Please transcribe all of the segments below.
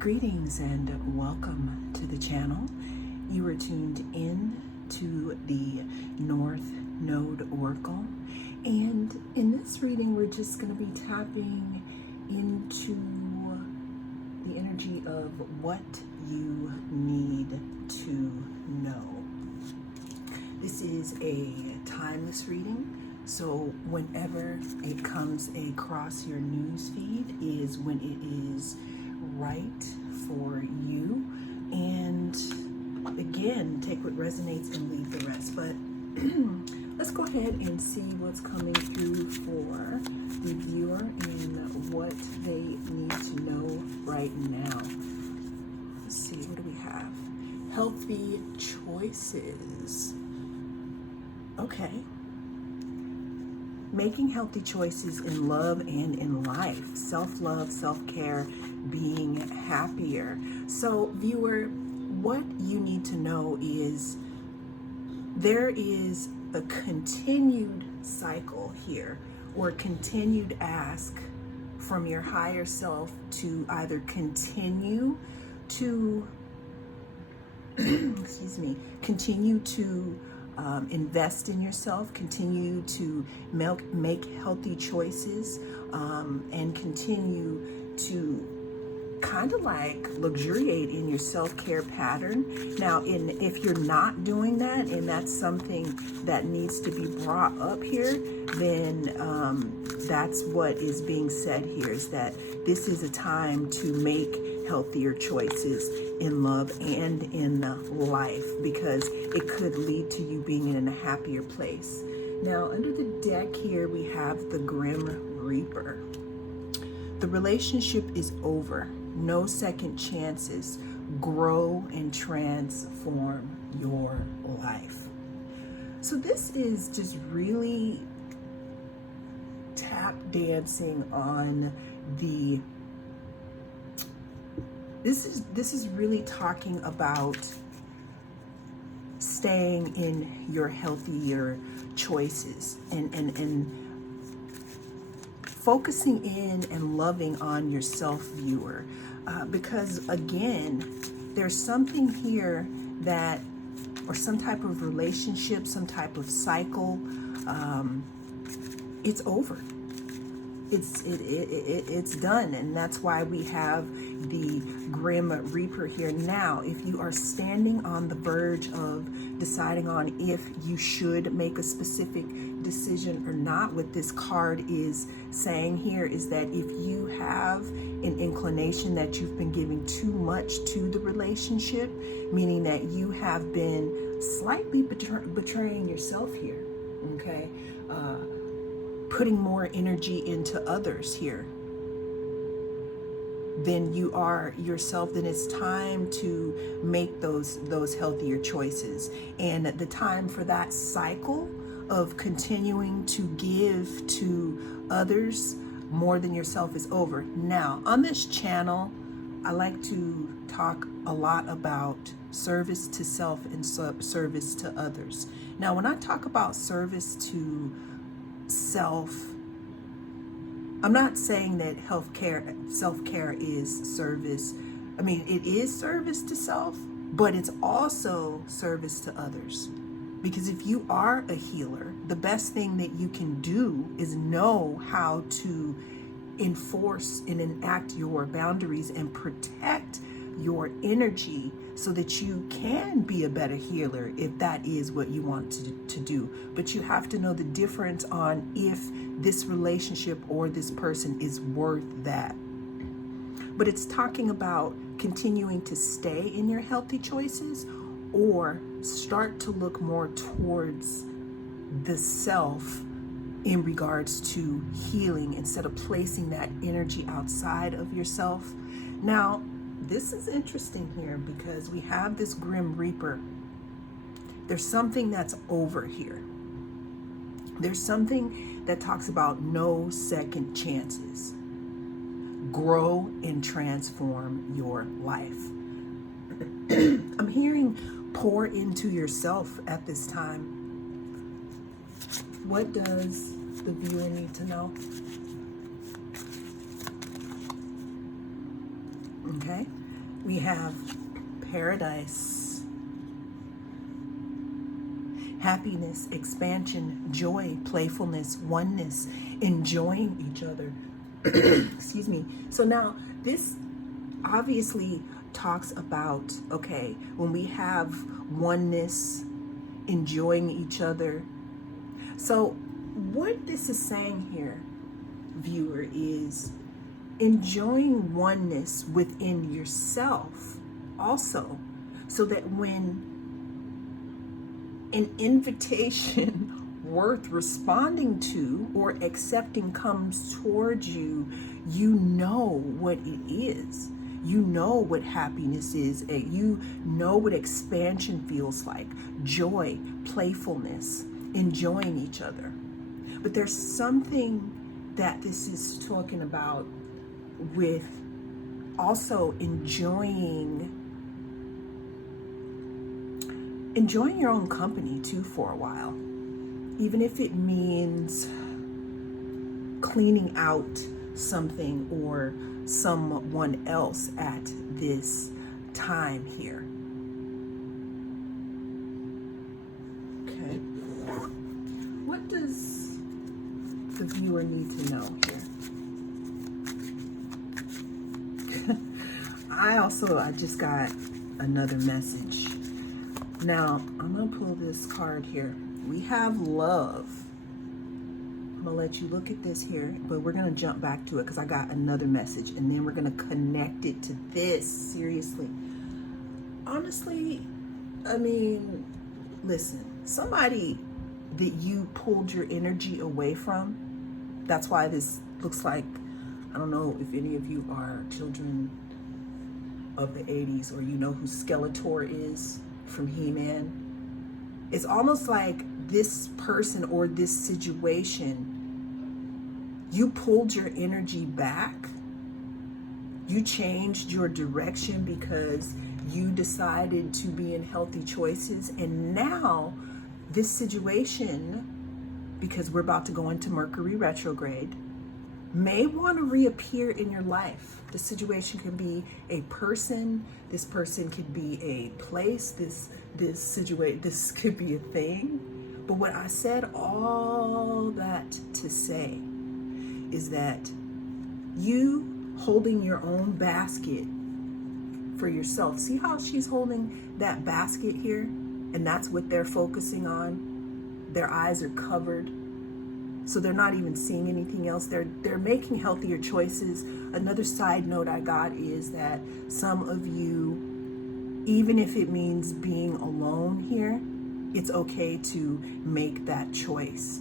Greetings and welcome to the channel. You are tuned in to the North Node Oracle, and in this reading we're just going to be tapping into the energy of what you need to know. This is a timeless reading, so whenever it comes across your news feed is when it is right for you. And again, take what resonates and leave the rest. But let's go ahead and see what's coming through for the viewer and what they need to know right now. Let's see, what do we have? Healthy choices. Okay. Making healthy choices in love and in life. Self-love, self-care, being happier. So, viewer, what you need to know is there is a continued cycle here, or continued ask from your higher self to either continue to continue to invest in yourself, continue to make healthy choices, and continue to kind of like luxuriate in your self-care pattern. Now, if you're not doing that, and that's something that needs to be brought up here, then that's what is being said here, is that this is a time to make healthier choices in love and in life, because it could lead to you being in a happier place. Now, under the deck here, we have the Grim Reaper. The relationship is over. No second chances. Grow and transform your life. So this is just really tap dancing on the this is really talking about staying in your healthier choices and focusing in and loving on yourself, viewer, because again, there's something here that, or some type of relationship, some type of cycle, it's over. It's done, and that's why we have the Grim Reaper here. Now, if you are standing on the verge of deciding on if you should make a specific decision or not, what this card is saying here is that if you have an inclination that you've been giving too much to the relationship, meaning that you have been slightly betraying yourself here, okay? Putting more energy into others here than you are yourself, then it's time to make those healthier choices. And the time for that cycle of continuing to give to others more than yourself is over. Now, on this channel, I like to talk a lot about service to self and service to others. Now, when I talk about service to self, I'm not saying that self-care is service. I mean, it is service to self, but it's also service to others. Because if you are a healer, the best thing that you can do is know how to enforce and enact your boundaries and protect your energy so that you can be a better healer if that is what you want to do. But you have to know the difference on if this relationship or this person is worth that. But it's talking about continuing to stay in your healthy choices, or start to look more towards the self in regards to healing, instead of placing that energy outside of yourself. Now, this is interesting here because we have this Grim Reaper. There's something that's over here. There's something that talks about no second chances. Grow and transform your life. I'm hearing pour into yourself at this time. What does the viewer need to know? Okay. We have paradise, happiness, expansion, joy, playfulness, oneness, enjoying each other. Excuse me. So now this obviously talks about, okay, when we have oneness, enjoying each other. So what this is saying here, viewer, is enjoying oneness within yourself also, so that when an invitation worth responding to or accepting comes towards you, you know what it is. You know what happiness is. You know what expansion feels like. Joy, playfulness, enjoying each other. But there's something that this is talking about with also enjoying your own company too for a while, even if it means cleaning out something or someone else at this time here. Okay, what does the viewer need to know here? I just got another message. Now, I'm going to pull this card here. We have love. I'm going to let you look at this here, but we're going to jump back to it because I got another message, and then we're going to connect it to this. Seriously. Honestly, I mean, listen, somebody that you pulled your energy away from, that's why this looks like, I don't know if any of you are children of the 80s or you know who Skeletor is from He-Man. It's almost like this person or this situation, you pulled your energy back. You changed your direction because you decided to be in healthy choices. And now this situation, because we're about to go into Mercury retrograde, may want to reappear in your life. The situation could be a person. This person could be a place. This could be a thing. But what I said all that to say is that you holding your own basket for yourself. See how she's holding that basket here? And that's what they're focusing on. Their eyes are covered, so they're not even seeing anything else. They're making healthier choices. Another side note I got is that some of you, even if it means being alone here, it's okay to make that choice,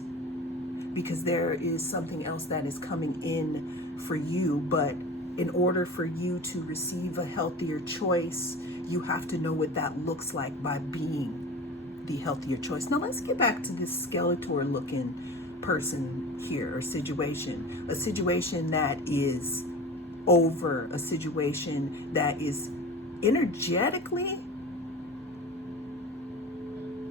because there is something else that is coming in for you. But in order for you to receive a healthier choice, you have to know what that looks like by being the healthier choice. Now let's get back to this Skeletor looking person here, or situation. A situation that is over, a situation that is energetically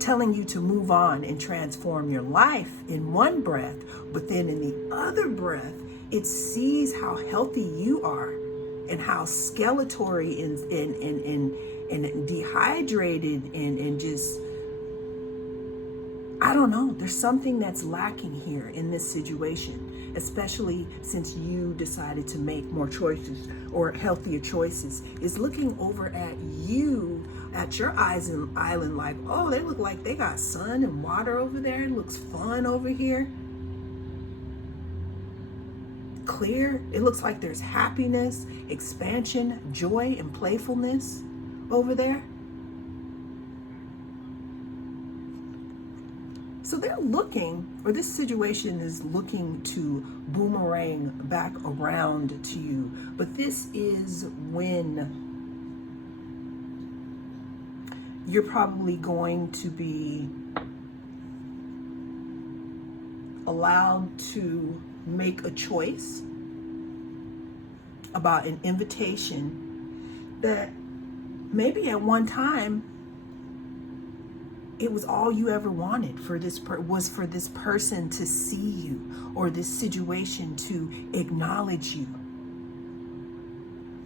telling you to move on and transform your life in one breath, but then in the other breath, it sees how healthy you are and how Skeletory and dehydrated and just, I don't know, there's something that's lacking here in this situation, especially since you decided to make more choices or healthier choices, is looking over at you, at your island like, oh, they look like they got sun and water over there. It looks fun over here. Clear. It looks like there's happiness, expansion, joy, and playfulness over there. So they're looking, or this situation is looking to boomerang back around to you. But this is when you're probably going to be allowed to make a choice about an invitation that maybe at one time it was all you ever wanted for this was for this person to see you, or this situation to acknowledge you.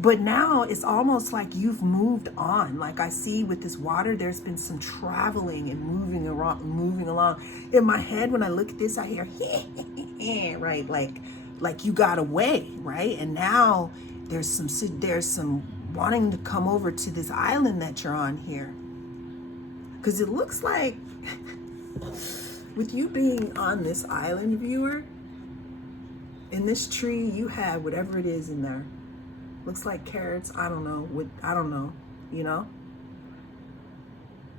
But now it's almost like you've moved on. Like I see with this water, there's been some traveling and moving around, moving along. In my head, when I look at this, I hear, right? Like you got away, right? And now there's some wanting to come over to this island that you're on here. Because it looks like with you being on this island, viewer, in this tree, you have whatever it is in there. Looks like carrots. I don't know, you know?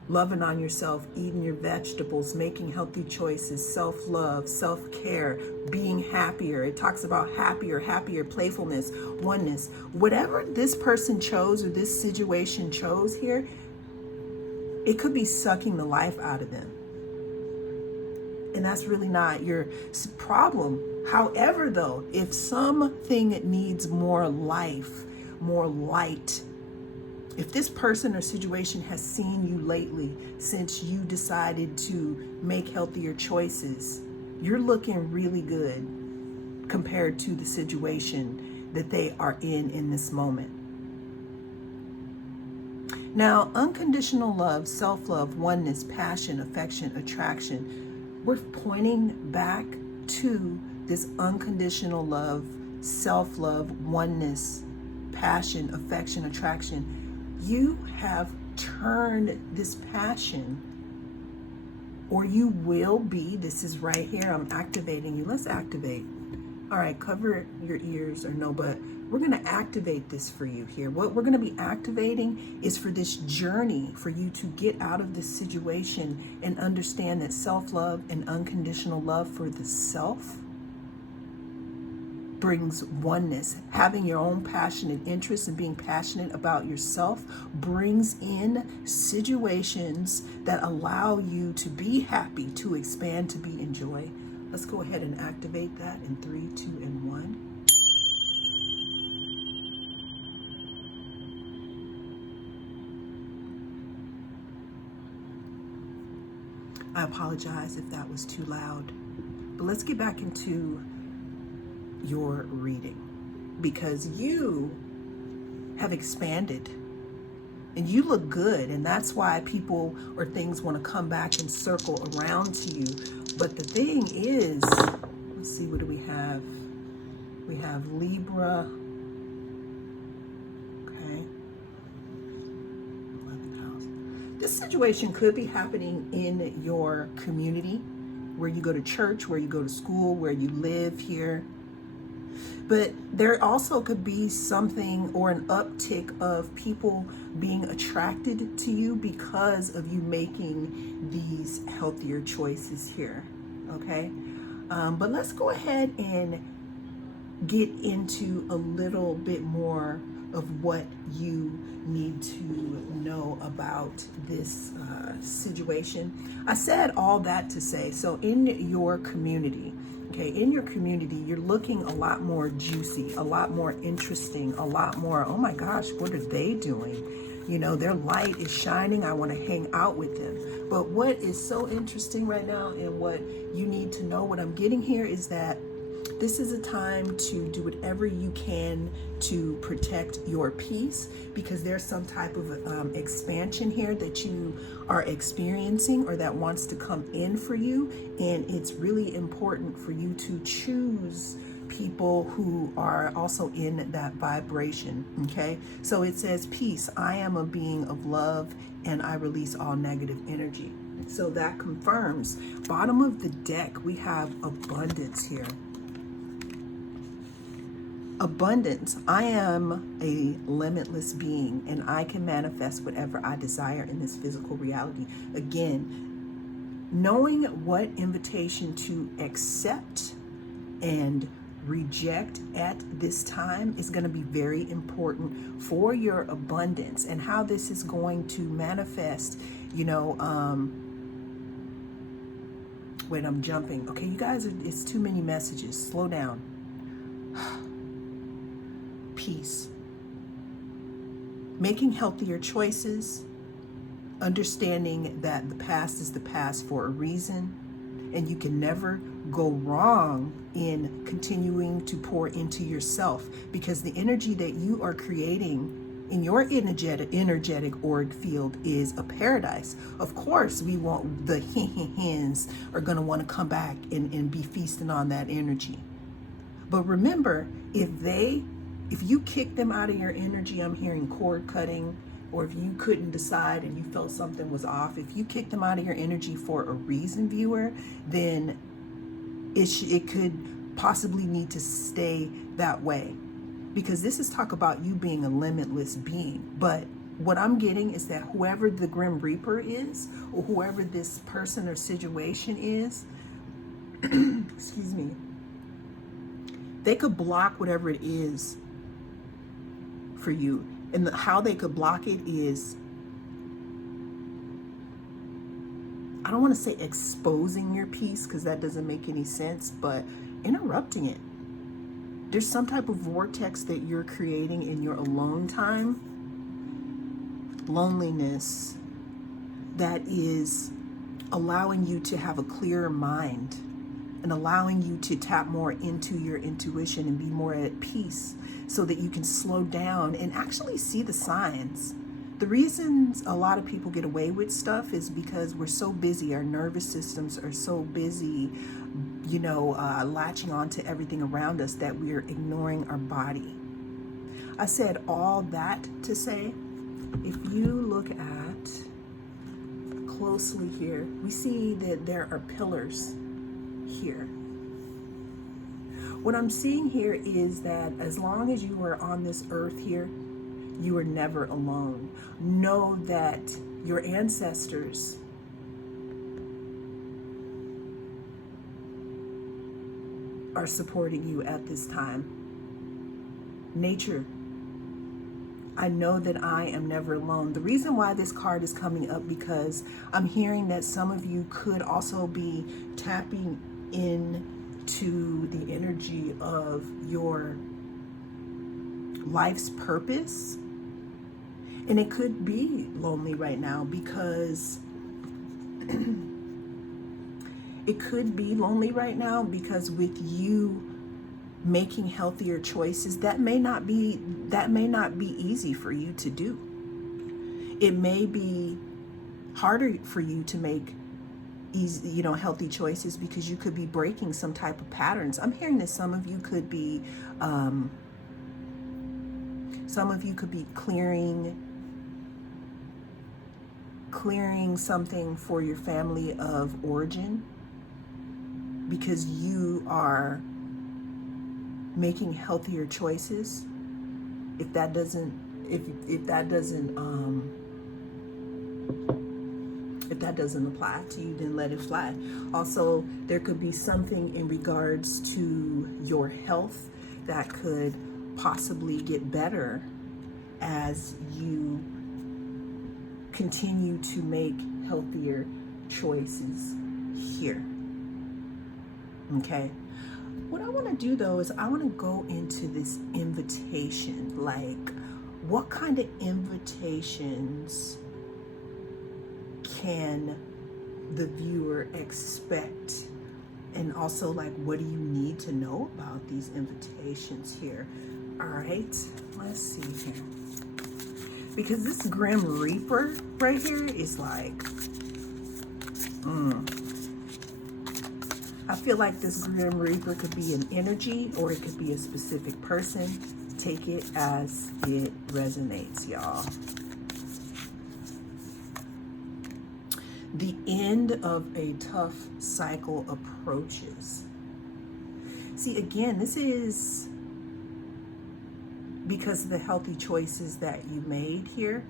Loving on yourself, eating your vegetables, making healthy choices, self-love, self-care, being happier. It talks about happier, playfulness, oneness. Whatever this person chose or this situation chose here, it could be sucking the life out of them. And that's really not your problem. However, though, if something needs more life, more light, if this person or situation has seen you lately since you decided to make healthier choices, you're looking really good compared to the situation that they are in this moment. Now, unconditional love, self-love, oneness, passion, affection, attraction, we're pointing back to this unconditional love, self-love, oneness, passion, affection, attraction. You have turned this passion, or you will be, this is right here, I'm activating you. Let's activate. All right, cover your ears or no, but we're going to activate this for you here. What we're going to be activating is for this journey, for you to get out of this situation and understand that self-love and unconditional love for the self brings oneness. Having your own passion and interest and being passionate about yourself brings in situations that allow you to be happy, to expand, to be in joy. Let's go ahead and activate that in 3, 2, and 1. I apologize if that was too loud, but let's get back into your reading, because you have expanded and you look good, and that's why people or things want to come back and circle around to you. But the thing is, let's see, what do we have? We have Libra. Okay. 11th house. This situation could be happening in your community, where you go to church, where you go to school, where you live here. But there also could be something or an uptick of people being attracted to you because of you making these healthier choices here, okay? But let's go ahead and get into a little bit more of what you need to know about this situation. I said all that to say, so in your community, okay, in your community, you're looking a lot more juicy, a lot more interesting, a lot more, oh my gosh, what are they doing? You know, their light is shining. I want to hang out with them. But what is so interesting right now, and what you need to know, what I'm getting here, is that this is a time to do whatever you can to protect your peace, because there's some type of expansion here that you are experiencing or that wants to come in for you. And it's really important for you to choose people who are also in that vibration, okay? So it says, peace, I am a being of love and I release all negative energy. So that confirms. Bottom of the deck, we have abundance here. Abundance. I am a limitless being and I can manifest whatever I desire in this physical reality. Again, knowing what invitation to accept and reject at this time is going to be very important for your abundance and how this is going to manifest. You know, wait, I'm jumping. Okay, you guys, it's too many messages. Slow down. Peace. Making healthier choices, understanding that the past is the past for a reason, and you can never go wrong in continuing to pour into yourself, because the energy that you are creating in your energetic auric field is a paradise. Of course, we want the hens are going to want to come back and be feasting on that energy. But remember, if you kick them out of your energy, I'm hearing cord cutting, or if you couldn't decide and you felt something was off, if you kick them out of your energy for a reason, viewer, then it could possibly need to stay that way. Because this is talk about you being a limitless being. But what I'm getting is that whoever the Grim Reaper is, or whoever this person or situation is, excuse me, they could block whatever it is for you. And how they could block it is, I don't want to say exposing your peace, because that doesn't make any sense, but interrupting it. There's some type of vortex that you're creating in your alone time, loneliness, that is allowing you to have a clearer mind and allowing you to tap more into your intuition and be more at peace, so that you can slow down and actually see the signs. The reasons a lot of people get away with stuff is because we're so busy. Our nervous systems are so busy, latching on to everything around us, that we're ignoring our body. I said all that to say, if you look at closely here, we see that there are pillars here. What I'm seeing here is that as long as you are on this earth here, you are never alone. Know that your ancestors are supporting you at this time. Nature, I know that I am never alone. The reason why this card is coming up, because I'm hearing that some of you could also be tapping into the energy of your life's purpose. And it could be lonely right now, because it could be lonely right now because with you making healthier choices, that may not be easy for you to do. It may be harder for you to make easy, healthy choices, because you could be breaking some type of patterns. I'm hearing that some of you could be clearing something for your family of origin, because you are making healthier choices. If that doesn't apply to you, then let it fly. Also, there could be something in regards to your health that could possibly get better as you continue to make healthier choices here. Okay. What I want to do though is I want to go into this invitation. Like, what kind of invitations can the viewer expect? And also, like, what do you need to know about these invitations here? All right, let's see here. Because this Grim Reaper right here is like, I feel like this Grim Reaper could be an energy, or it could be a specific person. Take it as it resonates, y'all. The end of a tough cycle approaches. See, again, this is because of the healthy choices that you made here.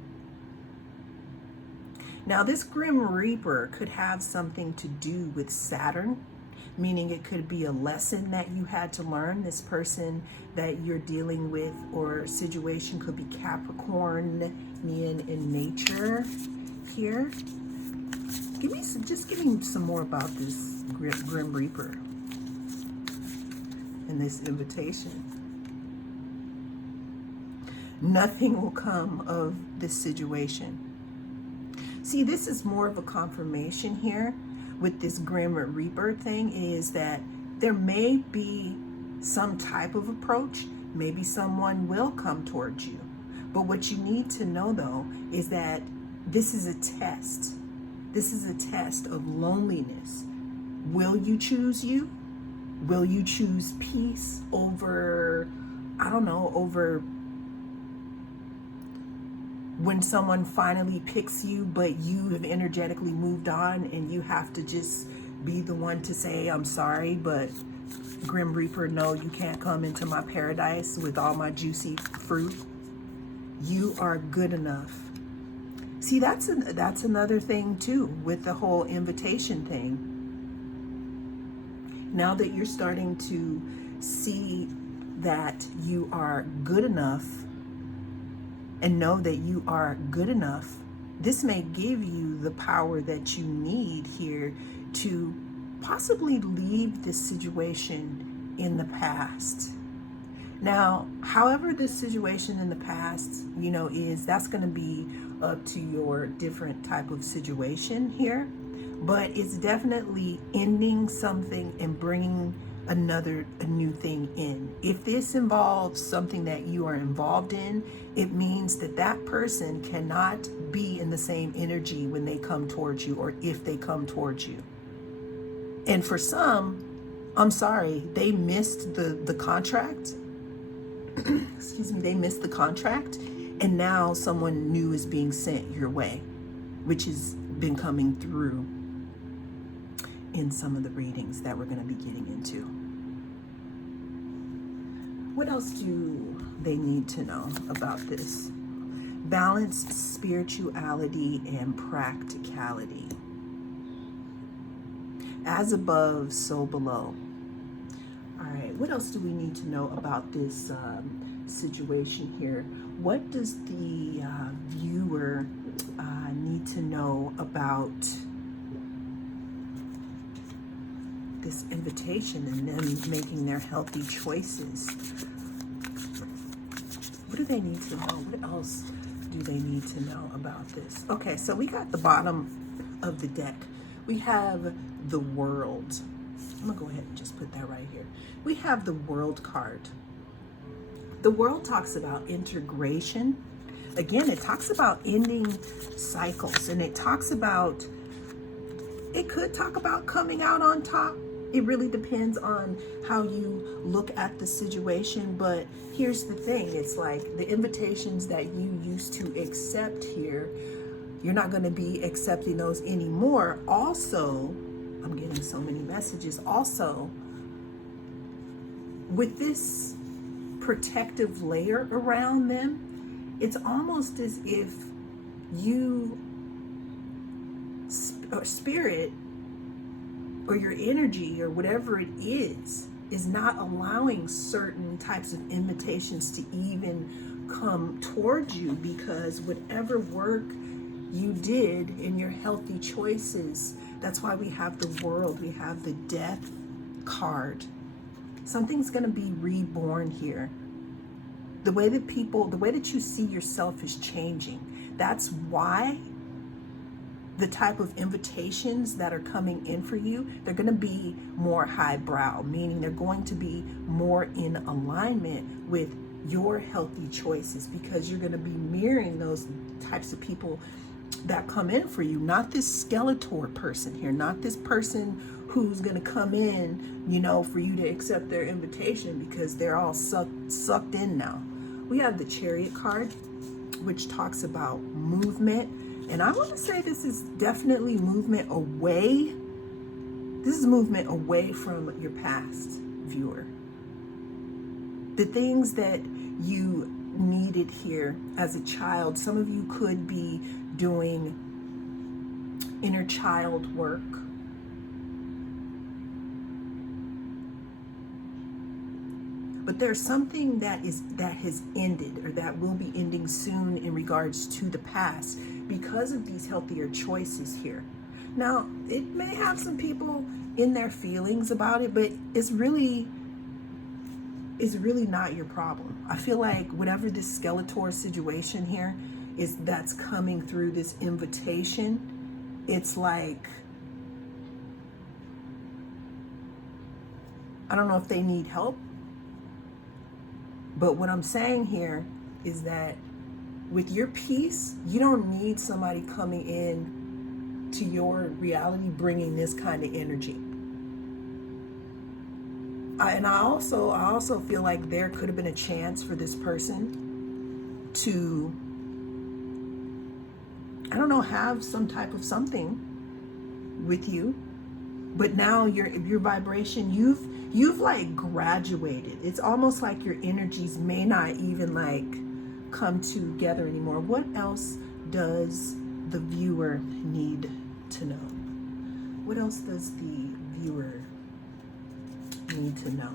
Now, this Grim Reaper could have something to do with Saturn, meaning it could be a lesson that you had to learn. This person that you're dealing with or situation could be Capricornian in nature here. Give me some more about this Grim Reaper and this invitation. Nothing will come of this situation. See, this is more of a confirmation here with this Grim Reaper thing, is that there may be some type of approach. Maybe someone will come towards you. But what you need to know, though, is that this is a test. This is a test of loneliness. Will you choose you? Will you choose peace over, I don't know, over when someone finally picks you, but you have energetically moved on and you have to just be the one to say, I'm sorry, but Grim Reaper, no, you can't come into my paradise with all my juicy fruit. You are good enough. See, that's another thing too with the whole invitation thing. Now that you're starting to see that you are good enough and know that you are good enough, this may give you the power that you need here to possibly leave this situation in the past. Now, however this situation in the past, is, that's going to be up to your different type of situation here. But it's definitely ending something and bringing a new thing in. If this involves something that you are involved in, it means that that person cannot be in the same energy when they come towards you, or if they come towards you. And for some, I'm sorry, they missed the contract. Excuse me, they missed the contract, and now someone new is being sent your way, which has been coming through in some of the readings that we're going to be getting into. What else do they need to know about this? Balance spirituality and practicality. As above, so below. All right, what else do we need to know about this situation here? What does the viewer need to know about this invitation and them making their healthy choices? What do they need to know? What else do they need to know about this? Okay, so we got the bottom of the deck. We have the World. I'm gonna go ahead and just put that right here. We have the World card. The World talks about integration. Again, it talks about ending cycles, and it could talk about coming out on top. It really depends on how you look at the situation. But here's the thing. It's like the invitations that you used to accept here, you're not going to be accepting those anymore. Also, I'm getting so many messages. Also, with this protective layer around them, it's almost as if you, spirit, or your energy, or whatever it is not allowing certain types of invitations to even come towards you, because whatever work you did in your healthy choices, that's why we have the World, we have the Death card. Something's going to be reborn here. The way that you see yourself is changing. That's why the type of invitations that are coming in for you, they're going to be more highbrow, meaning they're going to be more in alignment with your healthy choices, because you're going to be mirroring those types of people that come in for you. Not this Skeletor person here, not this person who's going to come in, for you to accept their invitation because they're all sucked in now. We have the Chariot card, which talks about movement. And I want to say this is definitely movement away. This is movement away from your past, viewer. The things that you needed here as a child, some of you could be doing inner child work. But there's something that has ended, or that will be ending soon, in regards to the past, because of these healthier choices here. Now, it may have some people in their feelings about it, but it's really not your problem. I feel like whatever this Skeletor situation here is that's coming through this invitation, it's like I don't know if they need help. But what I'm saying here is that with your peace, you don't need somebody coming in to your reality bringing this kind of energy. I also feel like there could have been a chance for this person to, I don't know, have some type of something with you, but now your vibration, you've like graduated. It's almost like your energies may not even like come together anymore. What else does the viewer need to know? What else does the viewer need to know?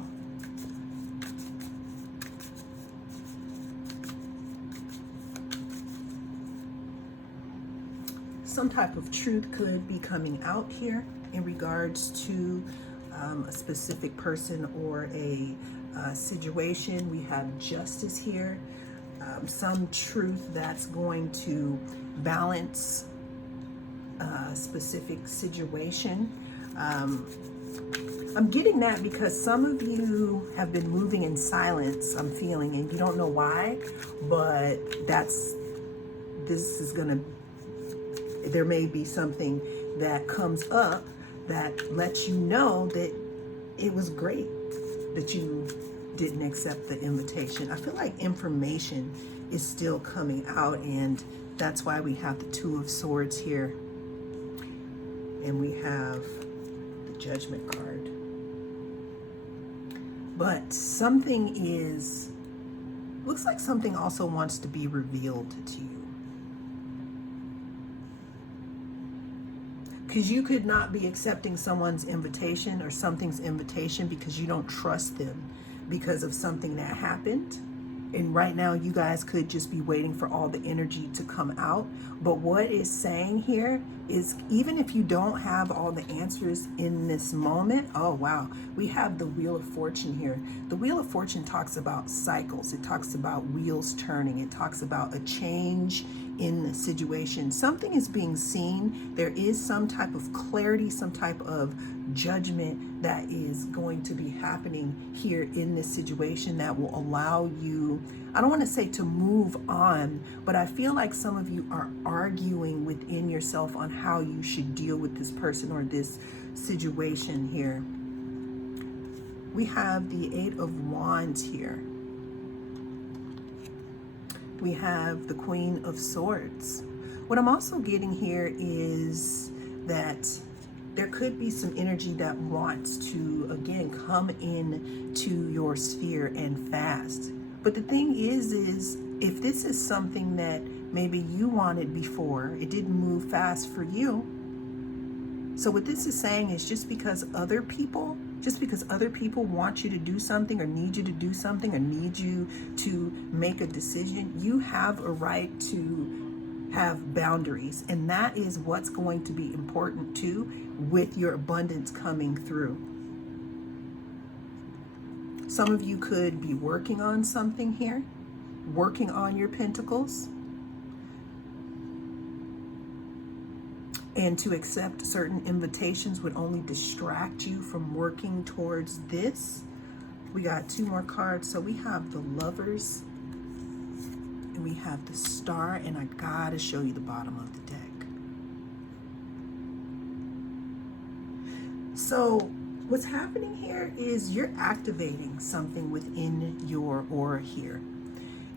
Some type of truth could be coming out here in regards to a specific person or a situation. We have justice here. Some truth that's going to balance a specific situation. I'm getting that because some of you have been moving in silence, I'm feeling, and you don't know why, but this is gonna, there may be something that comes up that lets you know that it was great that you didn't accept the invitation. I feel like information is still coming out, and that's why we have the Two of Swords here, and we have the Judgment card. But something looks like something also wants to be revealed to you. Because you could not be accepting someone's invitation or something's invitation because you don't trust them because of something that happened. And right now you guys could just be waiting for all the energy to come out. But what it's saying here is, even if you don't have all the answers in this moment, oh wow, we have the Wheel of Fortune here. The Wheel of Fortune talks about cycles. It talks about wheels turning. It talks about a change in the situation. Something is being seen. There is some type of clarity, some type of judgment that is going to be happening here in this situation that will allow you, I don't want to say to move on, but I feel like some of you are arguing within yourself on how you should deal with this person or this situation here. We have the Eight of Wands here. We have the Queen of Swords. What I'm also getting here is that there could be some energy that wants to, again, come in to your sphere and fast. But the thing is if this is something that maybe you wanted before, it didn't move fast for you. So what this is saying is just because other people want you to do something or need you to do something or need you to make a decision, you have a right to have boundaries. And that is what's going to be important too with your abundance coming through. Some of you could be working on something here, working on your pentacles. And to accept certain invitations would only distract you from working towards this. We got two more cards. So we have the Lovers and we have the Star, and I gotta show you the bottom of the deck. So what's happening here is you're activating something within your aura here.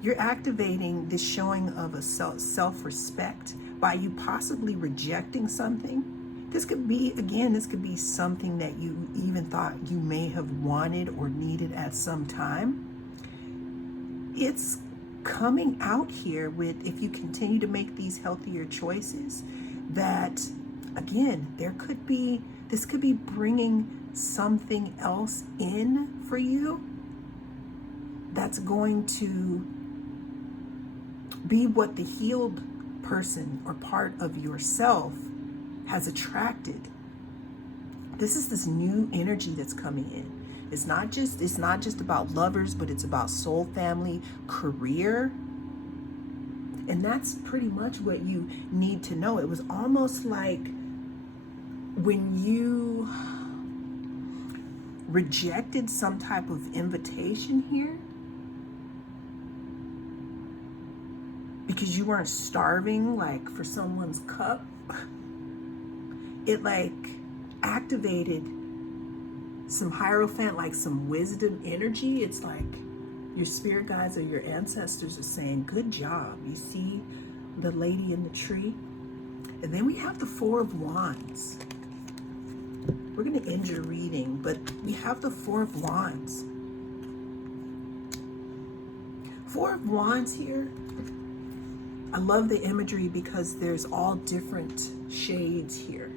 You're activating this showing of a self-respect by you possibly rejecting something. This could be, again, this could be something that you even thought you may have wanted or needed at some time. It's coming out here with, if you continue to make these healthier choices, that again, this could be bringing something else in for you that's going to be what the healed person or part of yourself has attracted. This is this new energy that's coming in. It's not just about lovers, but it's about soul family, career. And that's pretty much what you need to know. It was almost like when rejected some type of invitation here because you weren't starving like for someone's cup, it like activated some Hierophant, like some wisdom energy. It's like your spirit guides or your ancestors are saying, good job. You see the lady in the tree? And then we have the Four of Wands. We're going to end your reading, but we have the Four of Wands. Four of Wands here. I love the imagery because there's all different shades here.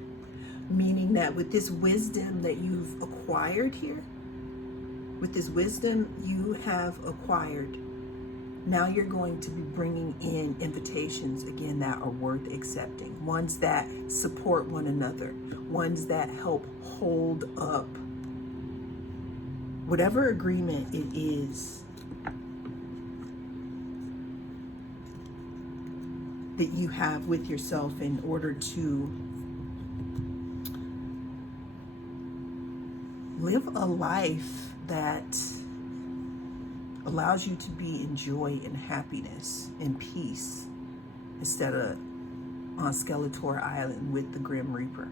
Meaning that with this wisdom that you've acquired here, with this wisdom you have acquired, now you're going to be bringing in invitations again that are worth accepting, ones that support one another, ones that help hold up whatever agreement it is that you have with yourself in order to live a life that allows you to be in joy and happiness and peace instead of on Skeletor Island with the Grim Reaper.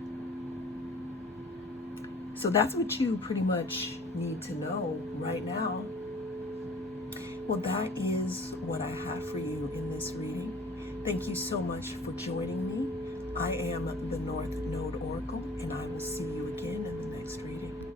So that's what you pretty much need to know right now. Well, that is what I have for you in this reading. Thank you so much for joining me. I am the North Node Oracle, and I will see you again in the next reading.